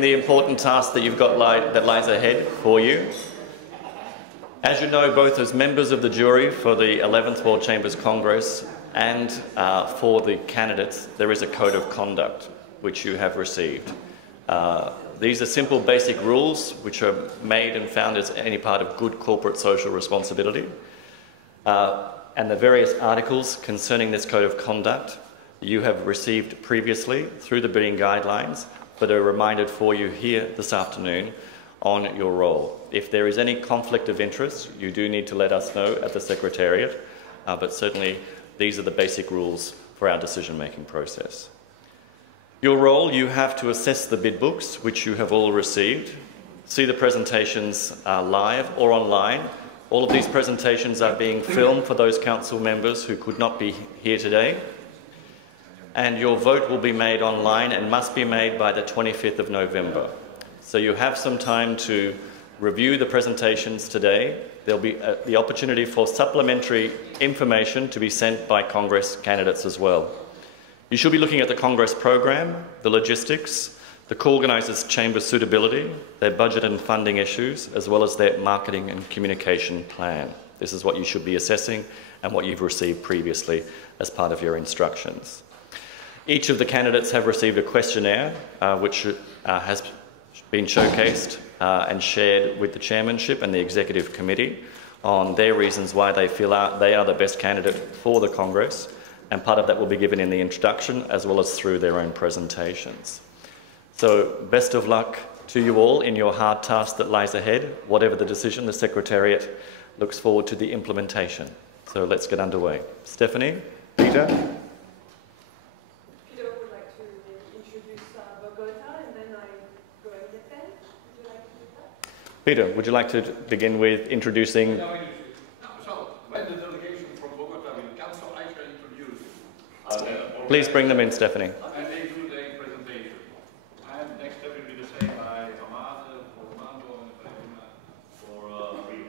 The important task that you've got that lies ahead for you. As you know, both as members of the jury for the 11th World Chambers Congress and for the candidates, there is a code of conduct which you have received. These are simple basic rules which are made and found as any part of good corporate social responsibility. And the various articles concerning this code of conduct you have received previously through the bidding guidelines, but are reminded for you here this afternoon on your role. If there is any conflict of interest, you do need to let us know at the Secretariat, but certainly these are the basic rules for our decision-making process. Your role, you have to assess the bid books, which you have all received, see the presentations live or online. All of these presentations are being filmed for those council members who could not be here today. And your vote will be made online and must be made by the 25th of November. So you have some time to review the presentations today. There'll be the opportunity for supplementary information to be sent by Congress candidates as well. You should be looking at the Congress program, the logistics, the co-organisers' chamber suitability, their budget and funding issues, as well as their marketing and communication plan. This is what you should be assessing and what you've received previously as part of your instructions. Each of the candidates have received a questionnaire which has been showcased and shared with the chairmanship and the executive committee on their reasons why they feel they are the best candidate for the Congress, and part of that will be given in the introduction as well as through their own presentations. So best of luck to you all in your hard task that lies ahead. Whatever the decision, the Secretariat looks forward to the implementation. So let's get underway. Stephanie, Peter. Peter, would you like to begin with introducing... So, when the delegation from Bogota will council, I shall introduce... Please bring them in, Stephanie. And they do their presentation. And next step will be the same by Amade, for Mando, and for Rio.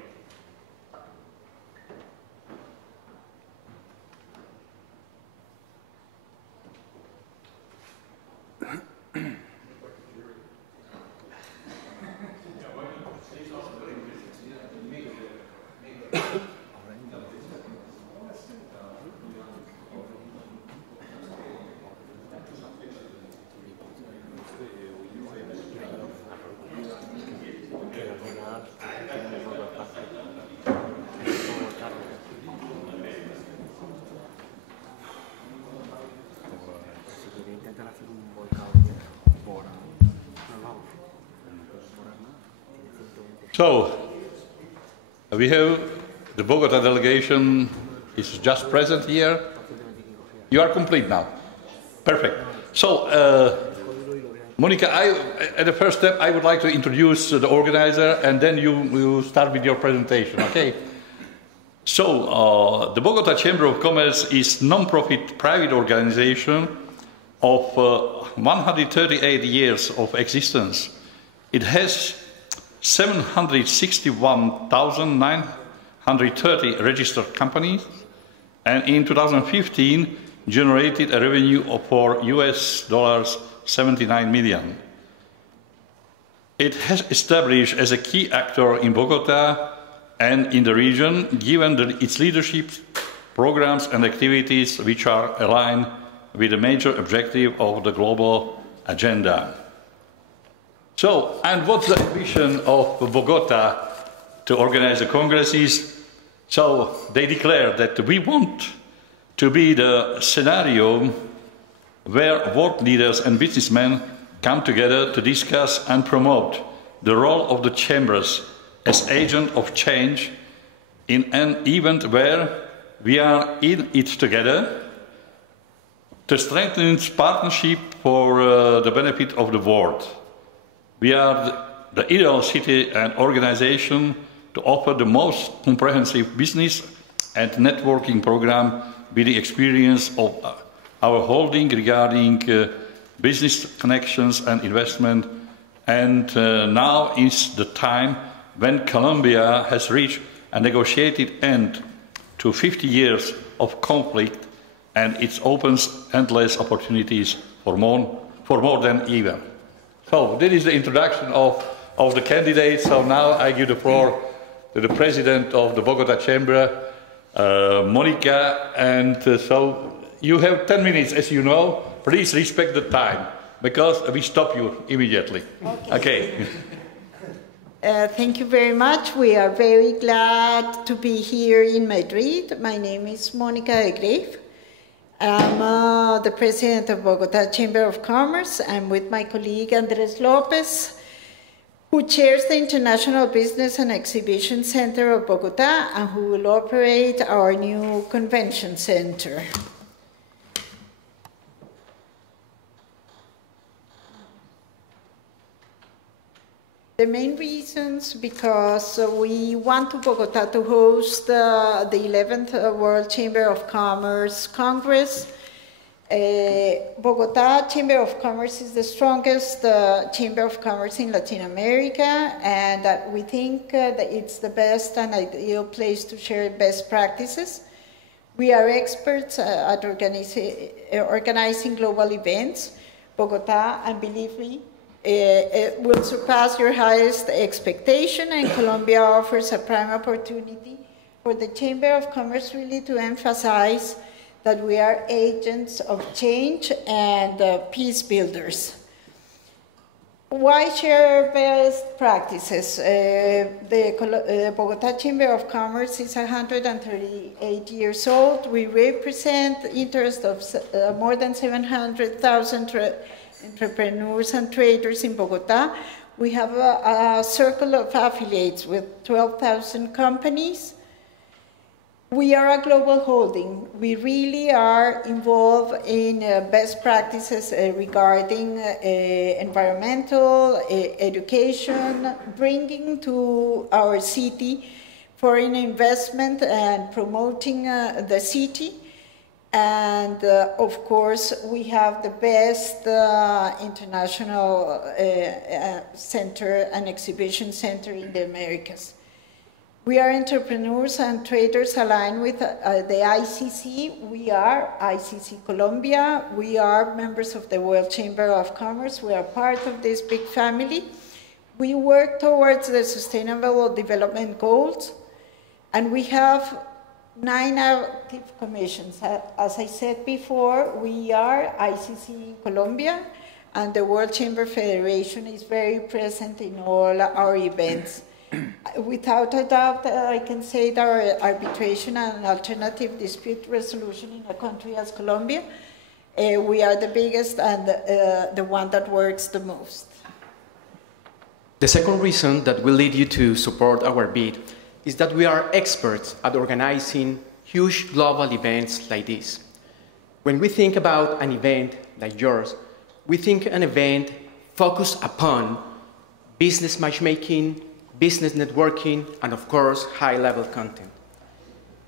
So, we have the Bogota delegation is just present here. You are complete now. Perfect. So, Monica, at the first step, I would like to introduce the organizer, and then you will start with your presentation, okay? So, the Bogota Chamber of Commerce is a non-profit private organization of 138 years of existence. It has 761,930 registered companies, and in 2015 generated a revenue of US dollars 79 million. It has established as a key actor in Bogota and in the region, given its leadership programs and activities which are aligned with the major objective of the global agenda. So, and what's the ambition of Bogota to organize the congresses? So, they declare that we want to be the scenario where world leaders and businessmen come together to discuss and promote the role of the chambers as agent of change in an event where we are in it together to strengthen its partnership for the benefit of the world. We are the ideal city and organization to offer the most comprehensive business and networking program with the experience of our holding regarding business connections and investment. And now is the time when Colombia has reached a negotiated end to 50 years of conflict, and it opens endless opportunities for more than ever. So this is the introduction of the candidates. So now I give the floor to the president of the Bogota Chamber, Monica, and so you have 10 minutes, as you know. Please respect the time, because we stop you immediately. Okay. Thank you very much. We are very glad to be here in Madrid. My name is Monica de Greef. I'm the president of Bogota Chamber of Commerce. I'm with my colleague Andres Lopez, who chairs the International Business and Exhibition Center of Bogota and who will operate our new convention center. The main reasons, because we want Bogota to host the 11th World Chamber of Commerce Congress. Bogota Chamber of Commerce is the strongest Chamber of Commerce in Latin America, and we think that it's the best and ideal place to share best practices. We are experts at organizing global events. Bogota, and believe me, it will surpass your highest expectation, and Colombia offers a prime opportunity for the Chamber of Commerce really to emphasize that we are agents of change and peace builders. Why share best practices? The Bogota Chamber of Commerce is 138 years old. We represent the interest of more than 700,000 entrepreneurs and traders in Bogota. We have a circle of affiliates with 12,000 companies. We are a global holding. We really are involved in best practices regarding environmental, education, bringing to our city foreign investment and promoting the city. And of course, we have the best international center and exhibition center in the Americas. We are entrepreneurs and traders aligned with the ICC. We are ICC Colombia. We are members of the World Chamber of Commerce. We are part of this big family. We work towards the Sustainable Development Goals, and we have 9 active commissions. As I said before, we are ICC Colombia, and the World Chamber Federation is very present in all our events. Without a doubt, I can say that our arbitration and alternative dispute resolution in a country as Colombia, we are the biggest and the one that works the most. The second reason that will lead you to support our bid is that we are experts at organizing huge global events like this. When we think about an event like yours, we think an event focused upon business matchmaking, business networking, and of course, high-level content.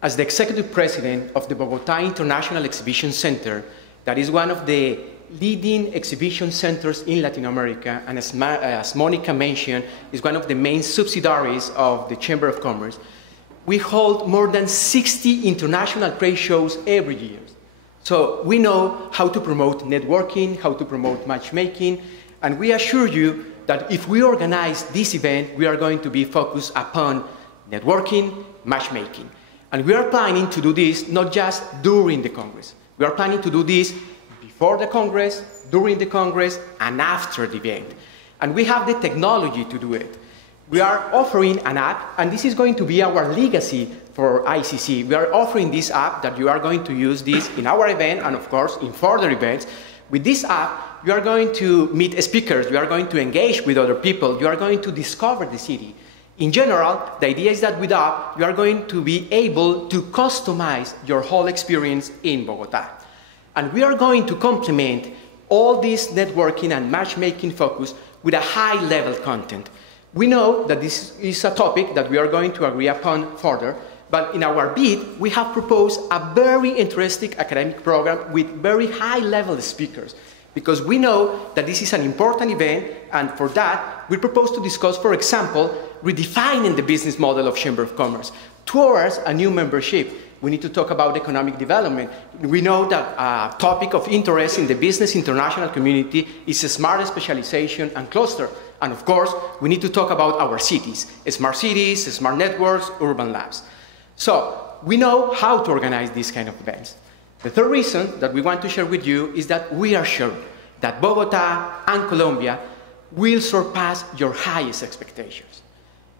As the executive president of the Bogota International Exhibition Center, that is one of the leading exhibition centers in Latin America, and as Monica mentioned, is one of the main subsidiaries of the Chamber of Commerce, we hold more than 60 international trade shows every year. So we know how to promote networking, how to promote matchmaking, and we assure you that if we organize this event, we are going to be focused upon networking, matchmaking. And we are planning to do this not just during the Congress. We are planning to do this before the Congress, during the Congress, and after the event. And we have the technology to do it. We are offering an app, and this is going to be our legacy for ICC. We are offering this app that you are going to use this in our event and, of course, in further events. With this app, you are going to meet speakers, you are going to engage with other people, you are going to discover the city. In general, the idea is that with the app, you are going to be able to customize your whole experience in Bogota. And we are going to complement all this networking and matchmaking focus with a high-level content. We know that this is a topic that we are going to agree upon further, but in our bid, we have proposed a very interesting academic program with very high-level speakers, because we know that this is an important event, and for that, we propose to discuss, for example, redefining the business model of Chamber of Commerce towards a new membership. We need to talk about economic development. We know that a topic of interest in the business international community is smart specialization and cluster. And of course, we need to talk about our cities, smart networks, urban labs. So we know how to organize these kind of events. The third reason that we want to share with you is that we are sure that Bogota and Colombia will surpass your highest expectations.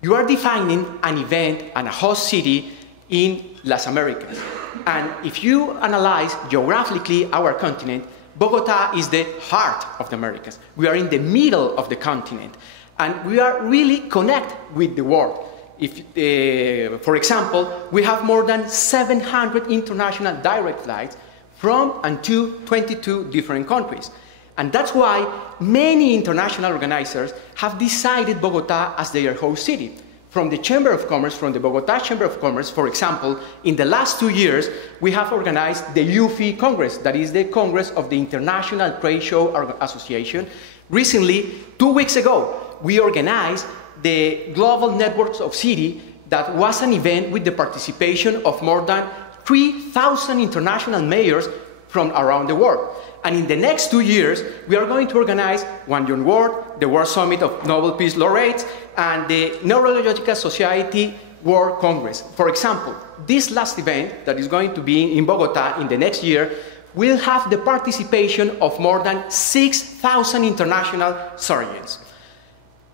You are defining an event and a host city in Las Americas. And if you analyze geographically our continent, Bogota is the heart of the Americas. We are in the middle of the continent, and we are really connected with the world. If, for example, we have more than 700 international direct flights from and to 22 different countries. And that's why many international organizers have decided Bogota as their host city. From the Chamber of Commerce, from the Bogota Chamber of Commerce, for example, in the last 2 years, we have organized the UFI Congress, that is the Congress of the International Trade Show Association. Recently, 2 weeks ago, we organized the Global Networks of City, that was an event with the participation of more than 3,000 international mayors from around the world. And in the next 2 years, we are going to organize One Young World, the World Summit of Nobel Peace Laureates, and the Neurological Society World Congress. For example, this last event that is going to be in Bogota in the next year will have the participation of more than 6,000 international surgeons.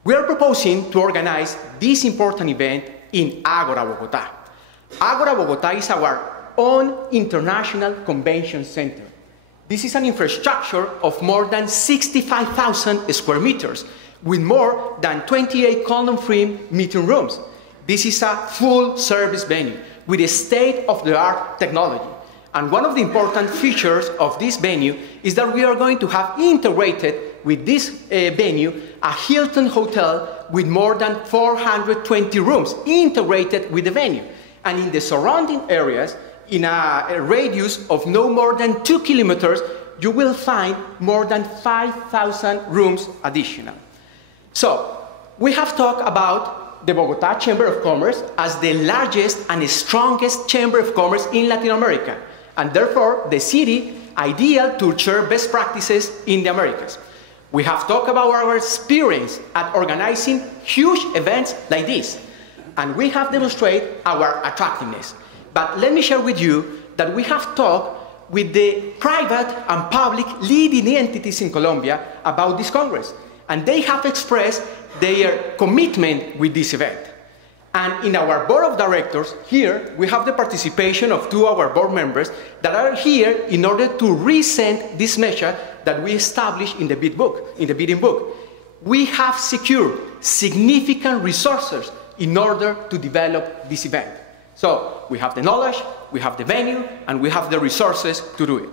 We are proposing to organize this important event in Agora Bogota. Agora Bogota is our own international convention center. This is an infrastructure of more than 65,000 square meters with more than 28 column-free meeting rooms. This is a full-service venue with a state-of-the-art technology. And one of the important features of this venue is that we are going to have integrated with this venue a Hilton hotel with more than 420 rooms integrated with the venue. And in the surrounding areas, in a radius of no more than 2 kilometers, you will find more than 5,000 rooms additional. So, we have talked about the Bogota Chamber of Commerce as the largest and strongest chamber of commerce in Latin America, and therefore the city ideal to share best practices in the Americas. We have talked about our experience at organizing huge events like this, and we have demonstrated our attractiveness. But let me share with you that we have talked with the private and public leading entities in Colombia about this Congress, and they have expressed their commitment with this event. And in our board of directors, here, we have the participation of 2 of our board members that are here in order to resend this measure that we established in the bidding book. We have secured significant resources in order to develop this event. So we have the knowledge, we have the venue, and we have the resources to do it.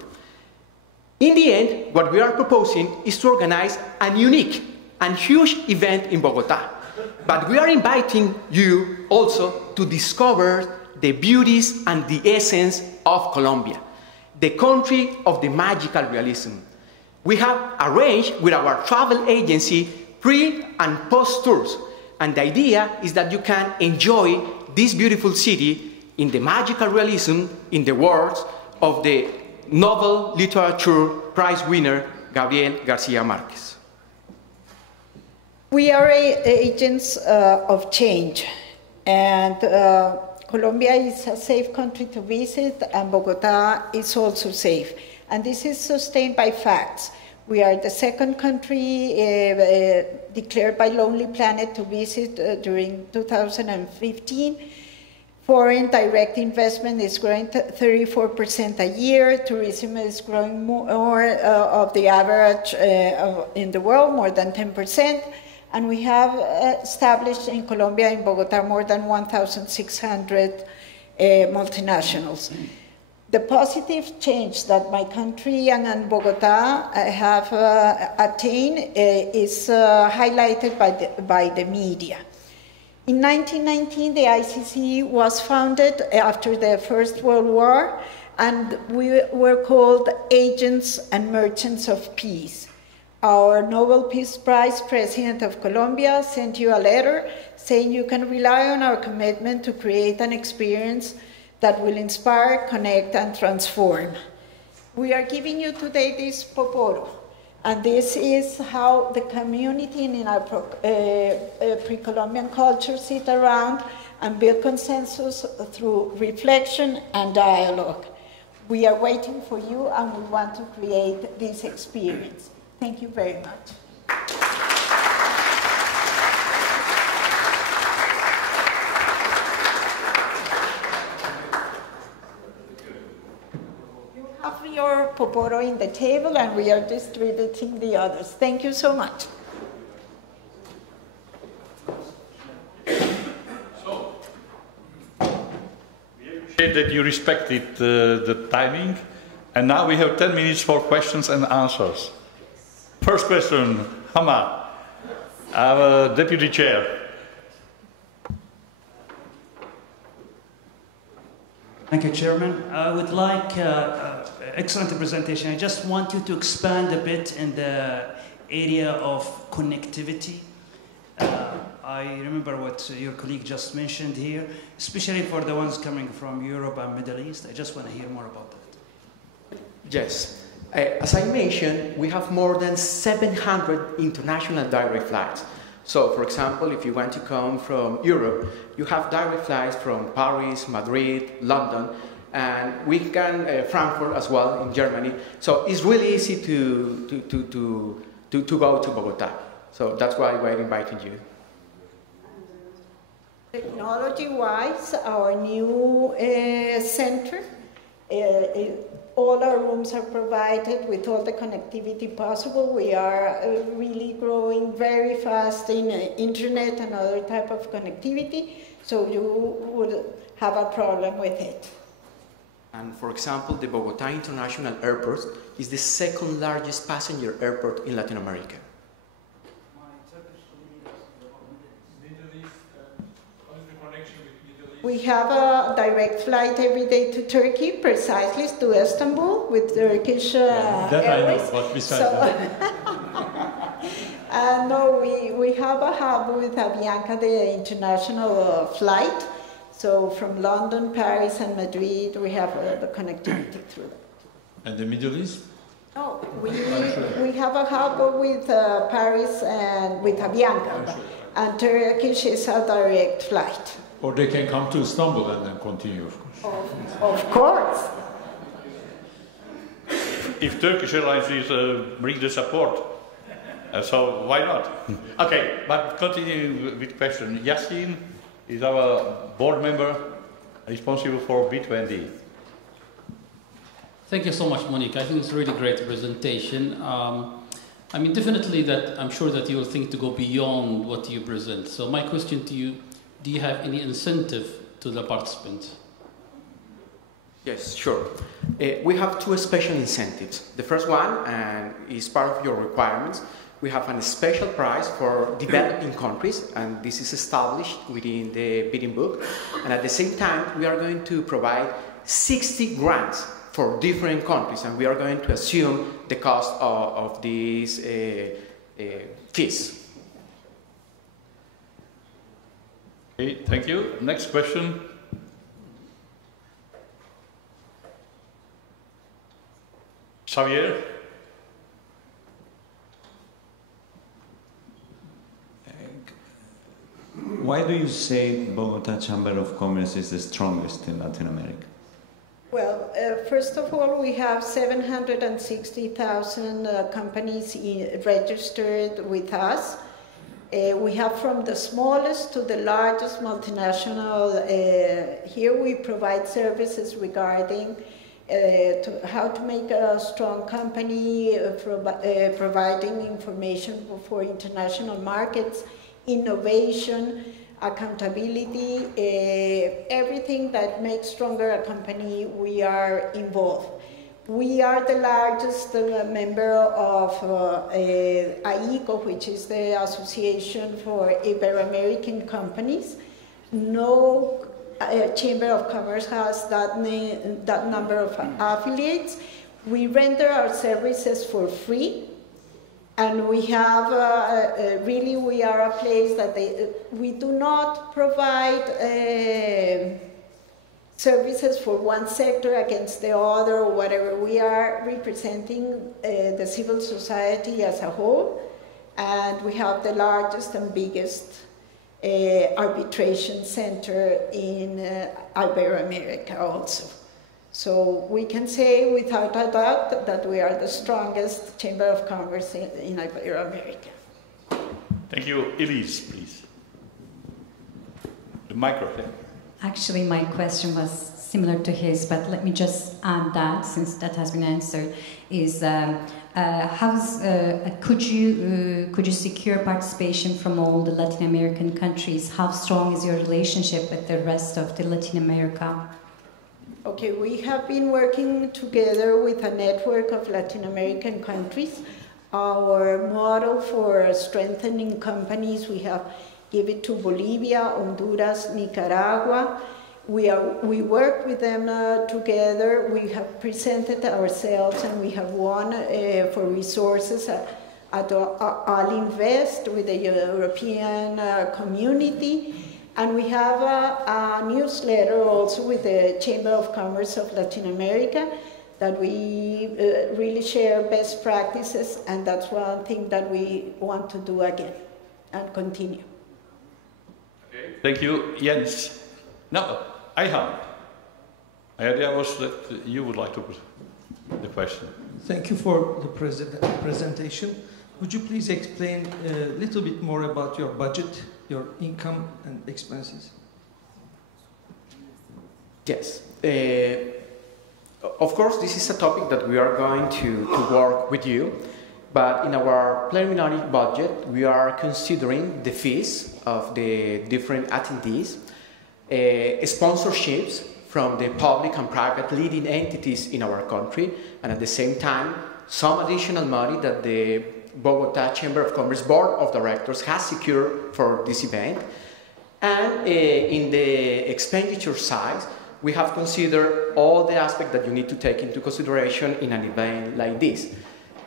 In the end, what we are proposing is to organize a unique and huge event in Bogota. But we are inviting you also to discover the beauties and the essence of Colombia, the country of the magical realism. We have arranged with our travel agency pre- and post-tours, and the idea is that you can enjoy this beautiful city in the magical realism, in the words of the Nobel Literature Prize winner, Gabriel Garcia Marquez. We are agents of change, and Colombia is a safe country to visit, and Bogota is also safe. And this is sustained by facts. We are the second country declared by Lonely Planet to visit during 2015. Foreign direct investment is growing 34% a year. Tourism is growing more of the average in the world, more than 10%. And we have established in Colombia, in Bogota, more than 1,600 multinationals. The positive change that my country and Bogota have attained is highlighted by the media. In 1919, the ICC was founded after the First World War, and we were called Agents and Merchants of Peace. Our Nobel Peace Prize President of Colombia sent you a letter saying you can rely on our commitment to create an experience that will inspire, connect, and transform. We are giving you today this poporo, and this is how the community in our pre-Columbian culture sit around and build consensus through reflection and dialogue. We are waiting for you, and we want to create this experience. Thank you very much. You have your poporo in the table, and we are distributing the others. Thank you so much. So, we appreciate that you respected the timing, and now we have 10 minutes for questions and answers. First question, Hama, our Deputy Chair. Thank you, Chairman. I would like, excellent presentation. I just want you to expand a bit in the area of connectivity. I remember what your colleague just mentioned here, especially for the ones coming from Europe and Middle East. I just want to hear more about that. Yes. As I mentioned, we have more than 700 international direct flights. So, for example, if you want to come from Europe, you have direct flights from Paris, Madrid, London, and we can Frankfurt as well in Germany. So it's really easy to go to Bogota. So that's why we're inviting you. Technology-wise, our new center, all our rooms are provided with all the connectivity possible. We are really growing very fast in internet and other type of connectivity, so you would have a problem with it. And for example, the Bogota International Airport is the second largest passenger airport in Latin America. We have a direct flight every day to Turkey, precisely to Istanbul, with Turkish that Airways. I know, but besides that. No, we have a hub with Avianca, the international flight. So from London, Paris, and Madrid, we have the connectivity through that. And the Middle East? No, we have a hub with Paris and with Avianca, and Turkish is a direct flight. Or they can come to Istanbul and then continue, of course. Of course. If Turkish Airlines is bring the support, so why not? Okay, but continuing with question, Yassine is our board member responsible for B20. Thank you so much, Monique. I think it's a really great presentation. I mean, definitely that I'm sure that you will think to go beyond what you present. So my question to you, do you have any incentive to the participants? Yes, sure. We have two special incentives. The first one, and is part of your requirements, we have a special prize for developing countries, and this is established within the bidding book. And at the same time, we are going to provide 60 grants for different countries, and we are going to assume the cost of these fees. Okay, thank you. Next question. Xavier? Why do you say Bogota Chamber of Commerce is the strongest in Latin America? Well, first of all, we have 760,000 companies registered with us. We have from the smallest to the largest multinational. Here we provide services regarding how to make a strong company, providing information for international markets, innovation, accountability, everything that makes stronger a company, we are involved. We are the largest member of AICO, which is the Association for Ibero-American Companies. No Chamber of Commerce has that number of affiliates. We render our services for free. And we have, really, we are a place that we do not provide services for one sector against the other or whatever. We are representing the civil society as a whole, and we have the largest and biggest arbitration center in Ibero-America also. So we can say without a doubt that we are the strongest Chamber of Commerce in Ibero-America. Thank you. Elise, please. The microphone. Actually, my question was similar to his, but let me just add that, since that has been answered, is could you secure participation from all the Latin American countries? How strong is your relationship with the rest of the Latin America? Okay, we have been working together with a network of Latin American countries. Our model for strengthening companies, we have given to Bolivia, Honduras, Nicaragua. We work with them together. We have presented ourselves and we have won for resources at All-Invest with the European community. And we have a newsletter also with the Chamber of Commerce of Latin America that we really share best practices, and that's one thing that we want to do again and continue. Okay. Thank you, Jens. Now, Ayhan, my idea was that you would like to put the question. Thank you for the presentation. Would you please explain a little bit more about your budget, your income and expenses? Yes. Of course, this is a topic that we are going to work with you, but in our preliminary budget, we are considering the fees of the different attendees, sponsorships from the public and private leading entities in our country, and at the same time, some additional money that the Bogota Chamber of Commerce Board of Directors has secured for this event. And in the expenditure side, we have considered all the aspects that you need to take into consideration in an event like this.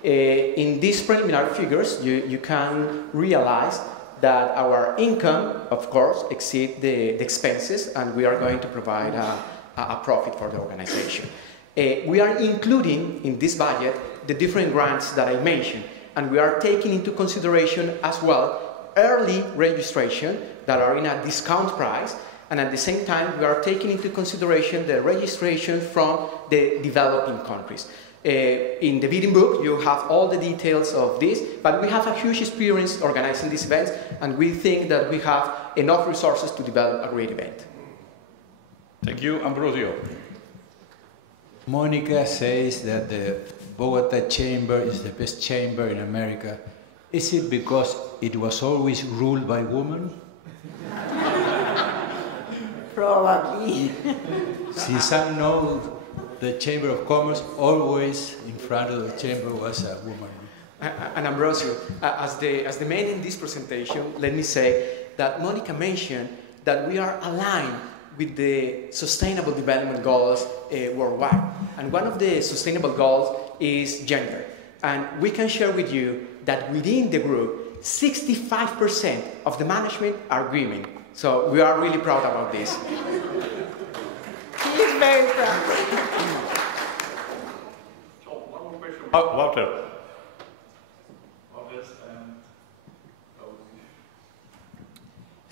In these preliminary figures, you can realize that our income, of course, exceeds the expenses, and we are going to provide a profit for the organization. We are including in this budget the different grants that I mentioned, and we are taking into consideration as well early registration that are in a discount price, and at the same time we are taking into consideration the registration from the developing countries. In the bidding book you have all the details of this, but we have a huge experience organizing these events, and we think that we have enough resources to develop a great event. Thank you. Ambrosio. Monica says that the Bogota Chamber is the best chamber in America. Is it because it was always ruled by women? Probably. Since I know the Chamber of Commerce, always in front of the chamber was a woman. And Ambrosio, as the man in this presentation, let me say that Monica mentioned that we are aligned with the Sustainable Development Goals worldwide. And one of the sustainable goals is gender. And we can share with you that within the group, 65% of the management are women. So we are really proud about this. He is very proud. Walter.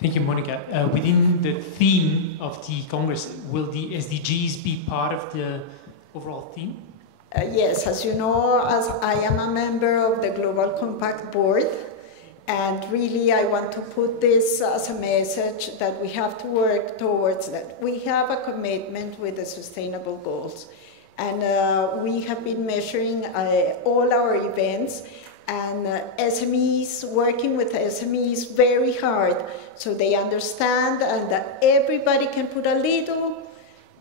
Thank you, Monica. Within the theme of the Congress, will the SDGs be part of the overall theme? Yes, as you know, as I am a member of the Global Compact Board, and really I want to put this as a message that we have to work towards that. We have a commitment with the sustainable goals, and we have been measuring all our events, and SMEs, working with SMEs very hard so they understand and that everybody can put a little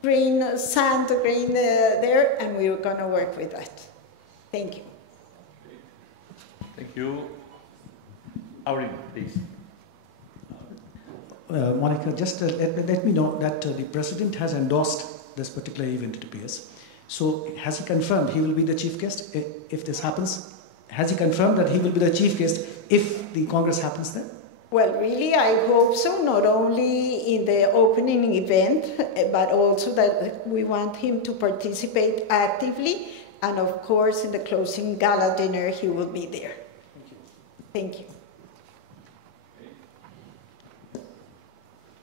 grain, sand grain there, and we're going to work with that. Thank you. Thank you. Aurin, please. Monica, just let me know that the President has endorsed this particular event, it appears. So has he confirmed he will be the chief guest if this happens? Has he confirmed that he will be the chief guest if the Congress happens then? Well, really, I hope so, not only in the opening event, but also that we want him to participate actively, and of course, in the closing gala dinner, he will be there. Thank you.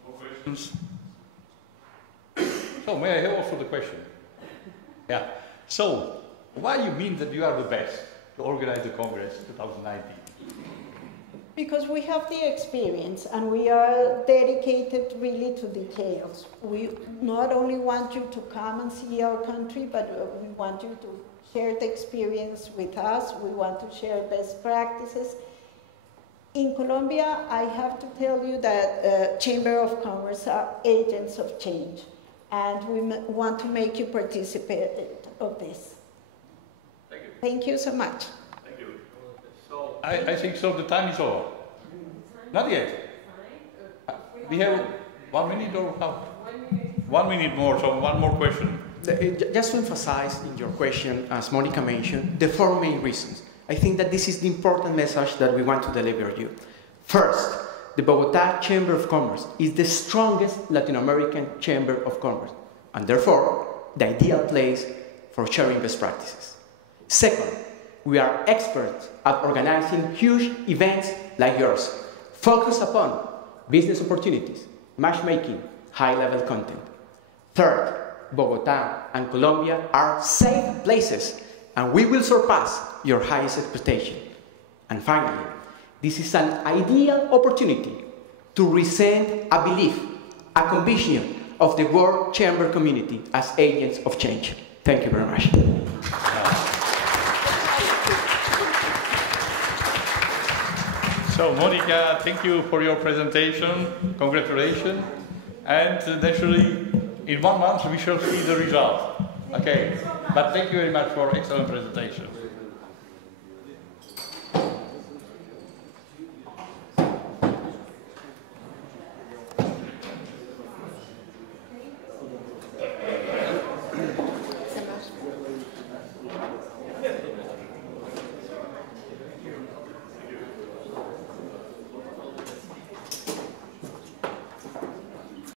More questions? So, may I have also the question? Yeah. So, why you mean that you are the best to organize the Congress 2019? Because we have the experience and we are dedicated really to details. We not only want you to come and see our country, but we want you to share the experience with us. We want to share best practices. In Colombia, I have to tell you that Chamber of Commerce are agents of change, and we want to make you participate of this. Thank you. Thank you so much. Thank you. So, I think so. The time is over. Not yet. We have 1 minute or how? 1 minute more. So one more question. Just to emphasize in your question, as Monica mentioned, the 4 main reasons. I think that this is the important message that we want to deliver you. First, the Bogota Chamber of Commerce is the strongest Latin American Chamber of Commerce, and therefore, the ideal place for sharing best practices. Second, we are experts at organizing huge events like yours, focused upon business opportunities, matchmaking, high-level content. Third, Bogota and Colombia are safe places, and we will surpass your highest expectation. And finally, this is an ideal opportunity to resend a belief, a conviction of the World Chamber community as agents of change. Thank you very much. So, Monica, thank you for your presentation. Congratulations. And naturally, in 1 month, we shall see the result. Okay. But thank you very much for excellent presentation.